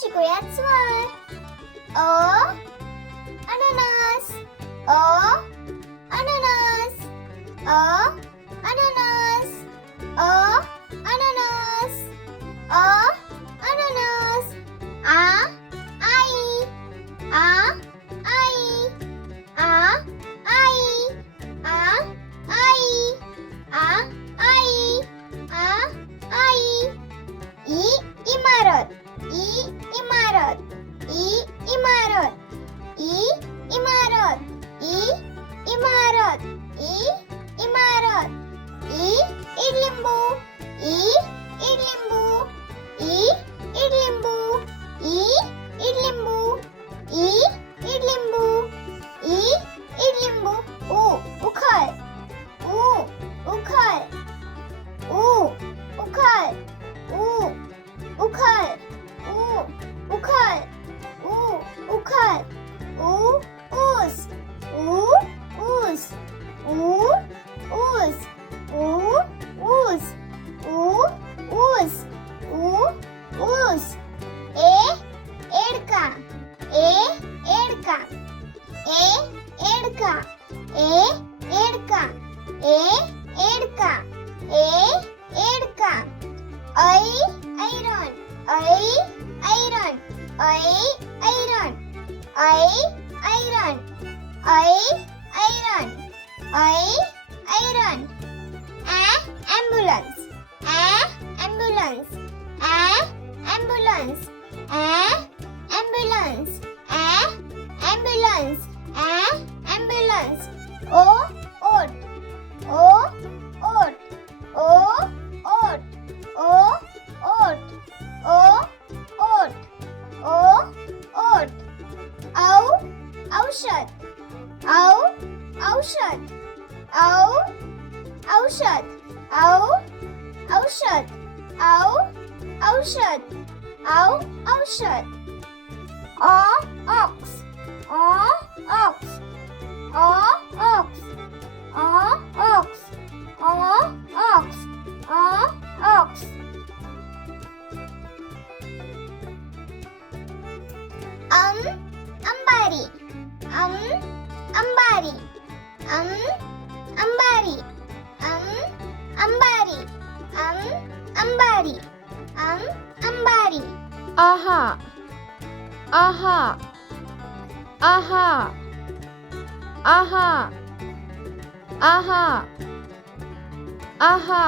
शिकूयात स्वर. अ अननस, अ अननस, अ अननस, अ अननस, अ अननस. आ आई, आ आई, आ आई, आ आई, आ आई, आ आई. ई इमारत, ई इमारत, ई इमारत, ई इमारत, ई इमारत, ई इमारत. ई इडलिंबू, ई इडलिंबू, ई इडलिंबू, ई इडलिंबू, ई इडलिंबू, ई इडलिंबू. उ उखळ, उ उखळ, उ उखळ, उ उखळ, उ उखळ, उ उखळ. ऊ ऊस, ऊ ऊस, ऊ ऊस, ऊ ऊस, ऊ ऊस, ऊ ऊस. ए एडका, ए एडका, ए एडका, ए एडका, ए एडका, ए एडका. ऐ ऐरण, ऐ ऐरण, ऐ ऐरण, ऐ ऐरण, ऐ ऐरण, ऐ ऐरण. Ambulance, ambulance, ambulance, ambulance, ambulance, ambulance. ओ ओट, ओ ओट, ओ ओट, ओ ओट, ओ ओट, ओ ओट. औ औषध, औ औषध, औ औषध, औ औषध, औ औषध, औ औषध. ऑ ऑक्स, ऑ ऑक्स, ऑ ऑक्स, ऑ ऑक्स, ऑ ऑक्स, ऑ ऑक्स. अंबारी, अंबारी, अंबारी, अंबारी, अंबारी, अंबारी. आहा आहा आहा आहा आहा आहा